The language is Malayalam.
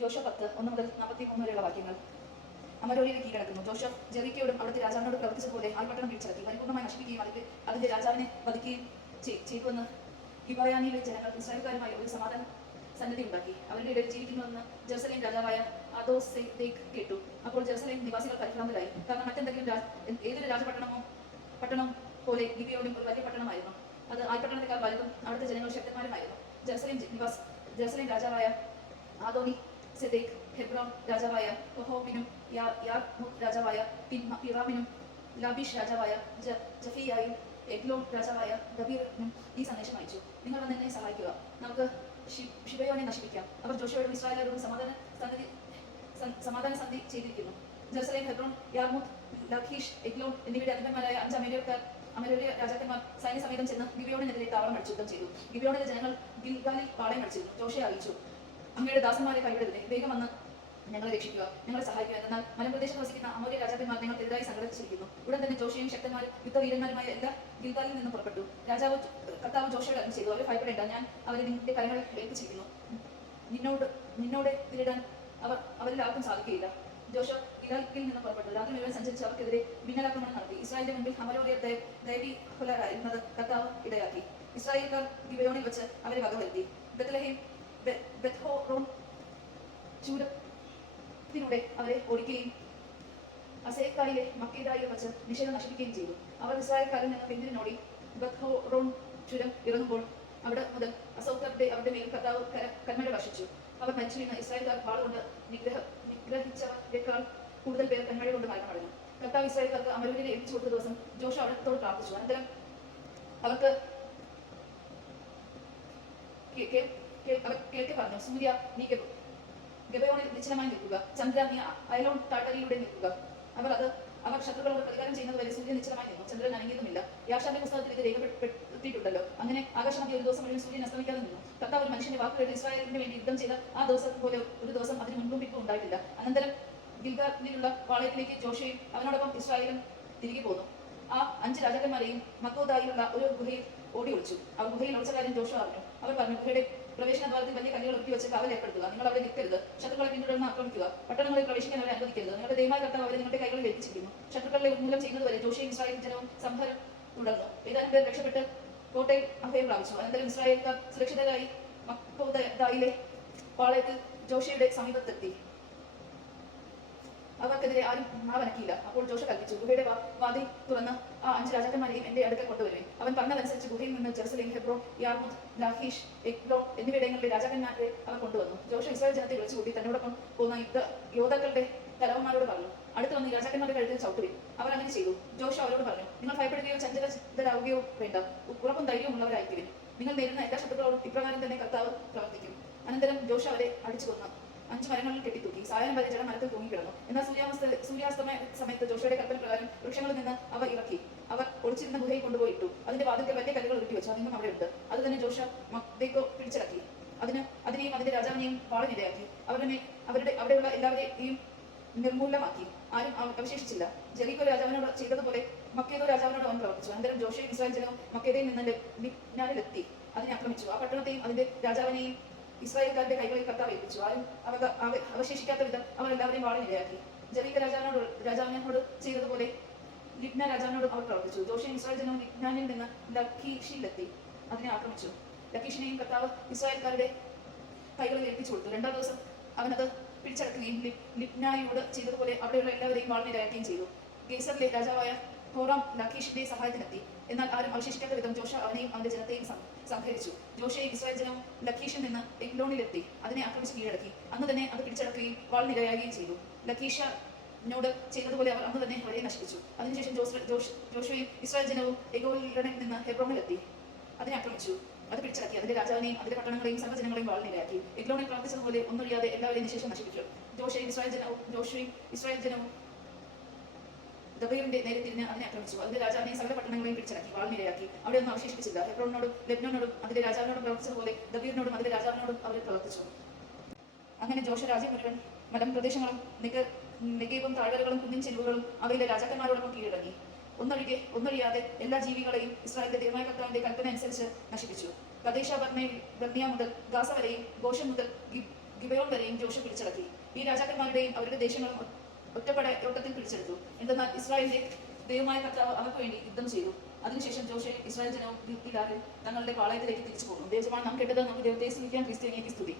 ജോഷ 10:1-43 വരെയുള്ള വാക്യങ്ങൾ. അമരോരിയിൽ കീഴടക്കുന്നു. ജോഷഫ് ജെറിക്കോടും അവിടുത്തെ രാജാവിനോട് പ്രവർത്തിച്ചതുപോലെ ആ പട്ടണം പിടിച്ചടക്കി പരിപൂർണ്ണമായി നശിപ്പിക്കുകയും അതിന്റെ രാജാവിനെ വധിക്കുകയും ചെയ്തുവെന്ന് ഗിബയാനിലെ ജനങ്ങൾ ഇസ്രായേൽക്കാരുമായി ഒരു സമാധാന സന്നദ്ധി ഉണ്ടാക്കി. അവരുടെ ഇടയിൽ ജീവിക്കുന്നുവെന്ന് ജെറുസലേം രാജാവായ അദോസേദേക്ക് കേട്ടു. അപ്പോൾ ജെറുസലേം നിവാസികൾ പരിഭ്രാന്തരായി. കാരണം മറ്റെന്തെങ്കിലും ഏതൊരു പട്ടണം പോലെ ഗിബയോനും ഒരു വലിയ പട്ടണമായിരുന്നു. അത് ആ പട്ടണത്തെക്കാൾ വലുതും അവിടുത്തെ ജനങ്ങൾ ശക്തന്മാരുമായിരുന്നു. ജെറുസലേം രാജാവായ ആദോനി സെദേക്ക് ഹെബ്രോൻ രാജാവായ കൊഹോബിനും യാർമൂത്ത് രാജാവായ പിറാമിനും ലാബീഷ് രാജാവായ ജഫിയായും എഗ്ലോൺ രാജാവായ ദബീറിനും ഈ സന്ദേശം അയച്ചു. നിങ്ങൾ വന്ന് എന്നെ സഹായിക്കുക, നമുക്ക് ശിബയോനെ നശിപ്പിക്കാം. അവർ ജോഷുവയോടും ഇസ്രായേലോടും സമാധാന സന്ധി ചെയ്തിരിക്കുന്നു. ജെറുസലേം, ഹെബ്രോൻ, യാർമൂത്ത്, ലഖീഷ്, എഗ്ലോൺ എന്നിവയുടെ അധിപന്മാരായ 5 അമരോര്യ രാജാക്കന്മാർ സൈന്യസമേതം ചെന്ന് ഗിബയോണിനെതിരെ താവളം അടിച്ചു യുദ്ധം ചെയ്തു. ഗിബയോണിലെ ജനങ്ങൾ ഗിൽഗാലിൽ പാളയം അടിച്ചിരുന്നു. ജോഷയെ അറിയിച്ചു, അങ്ങയുടെ ദാസന്മാരെ കൈവിടരുതേ, വേഗം വന്ന് ഞങ്ങളെ രക്ഷിക്കുക, ഞങ്ങളെ സഹായിക്കുക. എന്നാൽ മലമ്പ്രദേശത്ത് വസിക്കുന്ന അമോര്യ രാജാക്കന്മാർ ഞങ്ങൾക്കെതിരായി സംഘടിച്ചിരിക്കുന്നു. ഉടൻ തന്നെ ജോഷയും ശക്തന്മാരും യുദ്ധവീരന്മാരുമായ എല്ലാ ഗിൽഗാലിൽ നിന്നും പുറപ്പെട്ടു. കർത്താവ് ജോഷയോട് അരുളി ചെയ്തു, അവരെ ഭയപ്പെടേണ്ട, ഞാൻ അവരെ നിന്റെ കരങ്ങളിൽ ഏൽപ്പിച്ചിരിക്കുന്നു. നിന്നോട് തിരിടാൻ അവരിൽ ആർക്കും സാധിക്കുകയില്ല. ജോഷ ഗിൽഗാലിൽ നിന്ന് പുറപ്പെട്ടു. രാത്രി മുഴുവൻ സഞ്ചരിച്ച് അവർക്കെതിരെ മിന്നലാക്രമണം നടത്തി. ഇസ്രായേലിന്റെ മുമ്പിൽ അമരോരിയർ ദൈവീഹുലരായിരുന്നത് കർത്താവ് ഇടയാക്കി. ഇസ്രായേൽക്കാർ ഗിബയോണിൽ വെച്ച് അവരെ വകവരുത്തി. ബെത്ഹോറോൻ ചൂരത്തിലൂടെ അവരെ ഓടിക്കുകയും അസേക്കായിലെ മക്കേദായിൽ വെച്ച് നിഷേധം നശിപ്പിക്കുകയും ചെയ്തു. അവർ ഇസ്രായേൽക്കാരിൽ നിന്ന് പിന്തിരിഞ്ഞോടി ബെത്ഹോറോൻ ചുരം ഇറങ്ങുമ്പോൾ അവിടെ മുതൽ അവരുടെ മേൽ കർത്താവ് കന്മഴ വർഷിച്ചു. അവർ മരിച്ചു വീണ ഇസ്രായേൽക്കാർ വാളുകൊണ്ട് നിഗ്രഹിച്ചവരെക്കാൾ കൂടുതൽ പേർ കന്മഴ കൊണ്ട് മരണമടഞ്ഞു. കർത്താവ് ഇസ്രായേൽക്കാർക്ക് അമരോരിയെ ഏൽപ്പിച്ചു കൊടുത്ത ദിവസം ജോഷ അവിടത്തോട് പ്രാർത്ഥിച്ചു. അനന്തരം അവർക്ക് കേൾക്കെ പറഞ്ഞു, സൂര്യ നീ ഗബയോണിൽ നിശ്ചലമായി നിൽക്കുക, ചന്ദ്ര നീ അയലോൺ താഴ്വരയിലൂടെ നിൽക്കുക. അവർ ശത്രുക്കളോട് പ്രതികാരം ചെയ്യുന്നത് വരെ സൂര്യൻ നിശ്ചലമായി നിന്നു, ചന്ദ്രൻ അനങ്ങിയതുമില്ല. യാഷാന്റെ പുസ്തകത്തിൽ ഇത് രേഖപ്പെടുത്തിയിട്ടുണ്ടല്ലോ. അങ്ങനെ ആകാശമധ്യ ഒരു ദിവസം മുഴുവൻ സൂര്യൻ അസ്തമിക്കാതെ നിന്നു. കർത്താവ് ഒരു മനുഷ്യന്റെ വാക്കുകളിൽ ഇസ്രായേലിന് വേണ്ടി യുദ്ധം ചെയ്ത ആ ദിവസം പോലെ ഒരു ദിവസം അതിന് മുൻപും ഇപ്പോൾ ഉണ്ടായിട്ടില്ല. അനന്തരം ഗിൽഗാലിലുള്ള പാളയത്തിലേക്ക് ജോഷയും അവനോടൊപ്പം ഇസ്രായേലും തിരികെ പോന്നു. ആ 5 രാജാക്കന്മാരെയും മക്കോദായിലുള്ള ഒരു ഗുഹയിൽ ഓടി ഒളിച്ചു. അവർ ഗുഹയിൽ ഒളിച്ച കാര്യം ജോഷ അറിഞ്ഞു. അവർ പറഞ്ഞു, ഗുഹയുടെ പ്രവേശന ദ്വാരത്തിൽ വലിയ കല്ലുകൾ ഒട്ടി വെച്ച് കാവൽ ഏർപ്പെടുത്തുക. നിങ്ങൾ അവിടെ നിൽക്കരുത്, ശത്രുക്കളെ പിന്തുടർന്ന് ആക്രമിക്കുക, പട്ടണങ്ങളിൽ പ്രവേശിക്കാൻ അവരെ അനുവദിക്കരുത്. നിങ്ങളുടെ ദൈവമായ കർത്താവ് അവരെ നിങ്ങളുടെ കൈകളിൽ ഏൽപ്പിച്ചിരിക്കുന്നു. ശത്രുക്കളെ ഉന്മൂലനം ചെയ്യുന്നതുവരെ ജോഷയും ഇസ്രായേൽ ജനവും സംഹാരം തുടർന്നു. ഏതാനും പേർ രക്ഷപ്പെട്ട് കോട്ടയിൽ അഭയം പ്രാപിച്ചു. അനന്തരം ഇസ്രായേൽക്കാർ സുരക്ഷിതരായി മക്കോദായിലെ പാളയത്തിൽ ജോഷയുടെ സമീപത്തെത്തി. അവർക്കെതിരെ ആരും നാവനക്കിയില്ല. അപ്പോൾ ജോഷ കൽപ്പിച്ചു, ഗുഹയുടെ വാതിൽ തുറന്ന് ആ 5 രാജാക്കന്മാരെയും എന്റെ അടുക്കൽ കൊണ്ടുവരുവേൻ. അവൻ പറഞ്ഞതനുസരിച്ച് ഗുഹയിൽ നിന്ന് ജെറുസലേം, ഹെബ്രോൻ, യാർമൂത്ത്, ലാഖീഷ്, എഗ്ലോൺ എന്നിവിടങ്ങളിലെ രാജാക്കന്മാരെ അവർ കൊണ്ടുവന്നു. ജോഷ ഇസ്രായേൽ ജനത്തെ വിളിച്ചുകൂട്ടി തന്നോടൊപ്പം പോകുന്ന യോദ്ധാക്കളുടെ തലവന്മാരോട് പറഞ്ഞു, അടുത്ത് വന്ന് രാജാക്കന്മാരുടെ കഴുത്തിൽ ചവിട്ടുവിൻ. അവർ അങ്ങനെ ചെയ്തു. ജോഷ അവരോട് പറഞ്ഞു, നിങ്ങൾ ഭയപ്പെടുകയോ ചഞ്ചലരാവുകയോ വേണ്ട, ഉറപ്പും ധൈര്യവും ഉള്ളവരായിരിക്കും. നിങ്ങൾ നേരിടുന്ന എല്ലാ ശത്രുക്കളോടും ഇപ്രകാരം തന്നെ കർത്താവ് പ്രവർത്തിക്കും. അനന്തരം ജോഷ അവരെ അടിച്ചു കൊന്നു 5 മരങ്ങളിൽ കെട്ടിത്തൂക്കി. സായം വരെ ജനം മരത്തിൽ തൂങ്ങിക്കിടന്നു. എന്നാൽ സൂര്യാസ്തമയ സമയത്ത് ജോഷയുടെ കൽപ്പന പ്രകാരം വൃക്ഷങ്ങളിൽ നിന്ന് അവ ഇറക്കി അവർ ഒളിച്ചിരുന്ന ഗുഹയിൽ കൊണ്ടുപോയി ഇട്ടു. അതിന്റെ വാതിൽക്ക് വലിയ കല്ലുകൾ ഉരുട്ടി വെച്ചു. അതിനും അവിടെ ഉണ്ട്. അത് തന്നെ ജോഷ മക്ബേക്കോ പിടിച്ചടക്കി. അതിനെയും അതിന്റെ രാജാവിനെയും വാളിനിരയാക്കി. അവിടെയുള്ള എല്ലാവരെയും നിർമൂലമാക്കി. ആരും അവശേഷിച്ചില്ല. ജെറിക്കോ രാജാവിനോട് ചെയ്തതുപോലെ മക്കേദോ രാജാവിനോട് അവൻ പ്രവർത്തിച്ചു. അനന്തരം ജോഷയും ഇസ്രായേൽ ജനവും മക്കേദയിൽ നിന്ന് ലിബ്നാനിലെത്തി അതിനെ ആക്രമിച്ചു. ആ പട്ടണത്തെയും അതിന്റെ രാജാവിനെയും ഇസ്രായേൽക്കാരുടെ കൈകളിൽ കർത്താവ് ഏൽപ്പിച്ചു. ആരും അവശേഷിക്കാത്ത വിധം അവർ എല്ലാവരെയും വാളിനിരയാക്കി. ജെറിക്ക രാജാവിനോട് ചെയ്തതുപോലെ ലിബ്ന രാജാവിനോട് അവർ പ്രവർത്തിച്ചു. ജോഷയും ഇസ്രായേൽ ജനവും ലിബ്നാനിൽ നിന്ന് ലഖീഷിലെത്തി അതിനെ ആക്രമിച്ചു. ലഖീഷിനെയും കർത്താവ് ഇസ്രായേൽക്കാരുടെ കൈകളിൽ ഏൽപ്പിച്ചു കൊടുത്തു. 2-ാം ദിവസം അവനത് പിടിച്ചടക്കുകയും ലിബ്നായോട് ചെയ്തതുപോലെ അവിടെയുള്ള എല്ലാവരെയും വാളിനിരയാക്കുകയും ചെയ്തു. ഗേസറിലെ രാജാവായ ഹോറാം ലഖീഷിന്റെ സഹായത്തിനെത്തി. എന്നാൽ ആരും അവശേഷിക്കാത്ത വിധം ജോഷ അവനെയും അവന്റെ ജനത്തെയും സംഹരിച്ചു. ജോഷയും ഇസ്രായേൽ ജനവും ലഖീഷിൽ നിന്ന് എഗ്ലോണിലെത്തി അതിനെ ആക്രമിച്ച് കീഴടക്കി. അന്ന് തന്നെ അത് പിടിച്ചടക്കുകയും വാളിനിരയാകുകയും ചെയ്തു. ലഖീഷിനോട് ചെയ്തതുപോലെ അവർ അന്ന് തന്നെ അവരെ നശിപ്പിച്ചു. അതിനുശേഷം ജോഷയും ഇസ്രായേൽ ജനവും എഗോലിൽ നിന്ന് ഹെബ്രോണിലെത്തി അതിനെ ആക്രമിച്ചു. അത് പിടിച്ചടക്കി അതിന്റെ രാജാവിനെയും അതിന്റെ പട്ടണങ്ങളെയും സർവ്വജനങ്ങളെയും വാളിനിരയാക്കി. എഗ്ലോണിൽ പ്രവർത്തിച്ചതുപോലെ ഒന്നൊഴിയാതെ എല്ലാവരെയും നിശേഷം നശിപ്പിച്ചു. ജോഷയും ഇസ്രായേൽ ജനവും ദബീറിന്റെ നേരെ തിരിഞ്ഞ് അതിനെ ആക്രമിച്ചു. അതിന്റെ രാജാവിനെയും സകല പട്ടണങ്ങളെയും പിടിച്ചടക്കി വാളിനിരയാക്കി. അവിടെ ഒന്നും അവശേഷിപ്പിച്ചില്ല. ഹെബ്രോണിനോടും ലെബ്നോനോടും അതിന്റെ രാജാവിനോടും പ്രവർത്തിച്ചതുപോലെ ദബീറിനോടും അതിന്റെ രാജാവിനോടും അവർ പ്രവർത്തിച്ചു. അങ്ങനെ ജോഷ രാജ്യം മുഴുവൻ മലമ്പ്രദേശങ്ങളും നെഗേവും താഴ്വരകളും കുന്നിൻ ചെരുവുകളും അവയിലെ രാജാക്കന്മാരോടൊപ്പം കീഴടങ്ങി. ഒന്നൊഴിയാതെ എല്ലാ ജീവികളെയും ഇസ്രായേലിന്റെ ദൈവമായ കർത്താവിന്റെ കൽപ്പന അനുസരിച്ച് നശിപ്പിച്ചു. കദേശ ബർണിയ മുതൽ ഗാസ വരെയും ഗോഷൻ മുതൽ ഗിബയോൺ വരെയും ജോഷ പിടിച്ചടക്കി. ഈ രാജാക്കന്മാരുടെയും അവരുടെ ദേശങ്ങളും ഒറ്റപ്പടയോട്ടത്തിൽ പിടിച്ചെടുത്തു. എന്തെന്നാൽ ഇസ്രായേലിന്റെ ദൈവമായ കർത്താവ് അവർക്ക് വേണ്ടി യുദ്ധം ചെയ്തു. അതിനുശേഷം ജോഷെ ഇസ്രായേൽ ജനവും ഗിൽഗാലിൽ തങ്ങളുടെ പാളയത്തിലേക്ക് തിരിച്ചു പോകുന്നു. ദൈവജനമാണ് നാം കേട്ടത്. നമുക്ക് ദൈവത്തെ സ്തുതിക്കാം. ക്രിസ്തുവിനെ സ്തുതി.